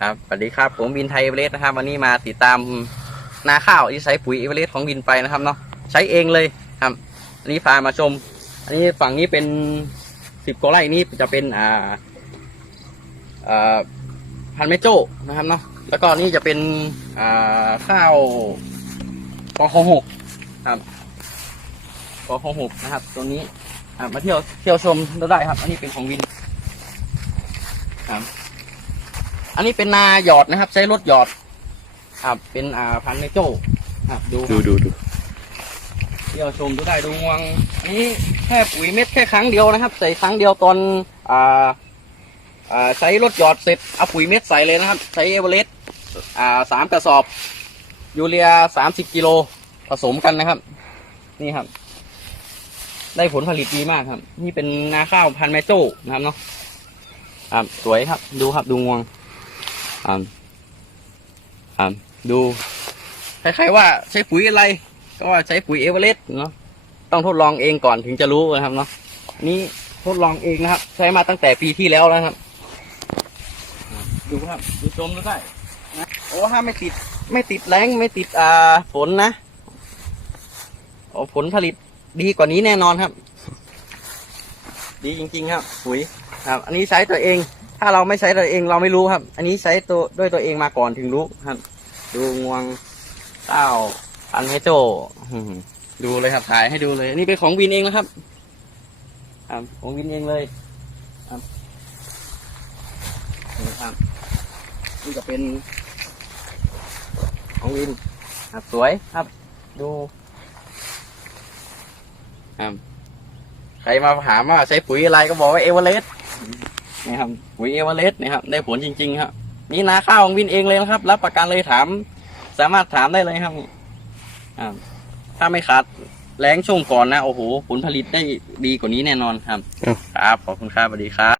ครับสวัสดีครับผมวินไทยเอเวอเรสต์นะครับวันนี้มาติดตามนาข้าวที่ใช้ปุ๋ยเอเวอเรสต์ของวินไปนะครับเนาะใช้เองเลยครับ อันนี้พามาชม อันนี้ฝั่งนี้เป็นสิบกว่าไร่นี้จะเป็นอ่าอ่าพันเมโจ้นะครับเนาะแล้วก็นี่จะเป็นอ่าข้าวปอคหกครับปอคหกนะครับ ตัวนี้อ่ามาเที่ยวเที่ยวชมได้ครับ อันนี้เป็นของวินครับ อันนี้เป็นนาหยอดนะครับ ใช้รถหยอดครับเป็นอ่าพันธุ์เมโจ้ครับดูครับดูดูดูเที่ยวชมดูได้ดูงวงอันนี้แค่ปุ๋ยเม็ดแค่ครั้งเดียวนะครับ ใส่ครั้งเดียวตอนอ่าอ่าใช้รถหยอดเสร็จเอาปุ๋ยเม็ดใส่เลยนะครับ ใช้เอเวอเรสต์อ่าสามกระสอบ ยูเรียสามสิบกิโลผสมกันนะครับ นี่ครับ ได้ผลผลิตดีมากครับ นี่เป็นนาข้าวพันธุ์แมโจ้นะครับเนาะครับสวยครับ ดูครับดูงวง ครับครับดูคล้ายๆว่าใช้ปุ๋ยอะไร ก็ว่าใช้ปุ๋ยเอเวอเรสต์เนาะต้องทดลองเองก่อนถึงจะรู้นะครับเนาะนนี้ทดลองเองนะครับ ใช้มาตั้งแต่ปีที่แล้วแล้วครับ ดูครับดูชมดูได้นะโอ้ถ้าไม่ติดไม่ติดแรงไม่ติดอ่าฝนนะโอ้ผลผลิตดีกว่านี้แน่นอนครับ ดีจริง ๆ ครับ ปุ๋ยครับ อันนี้ใช้ตัวเอง ถ้าเราไม่ใช้ตัวเองเราไม่รู้ครับ อันนี้ใช้ตัวด้วยตัวเองมาก่อนถึงรู้ครับ ดูงวงข้าวพันให้โจดูเลยครับถ่ายให้ดูเลย อันนี้เป็นของวินเองนะครับครับของวินเองเลยครับนี่ครับนี่ก็เป็นของวินครับสวยครับ ดูครับใครมาถามว่าใช้ปุ๋ยอะไรก็บอกว่าเอเวอเรสต์ นี่ครับปุ๋ยเอเวอเรสต์นะครับได้ผลจริงๆครับนี่นาข้าวของวินเองเลยนะครับ รับประกันเลยถาม สามารถถามได้เลยครับอ่าถ้าไม่ขาดแรงช่วงก่อนนะโอ้โหผลผลิตได้ดีกว่านี้แน่นอนครับ ครับขอบคุณครับสวัสดีครับ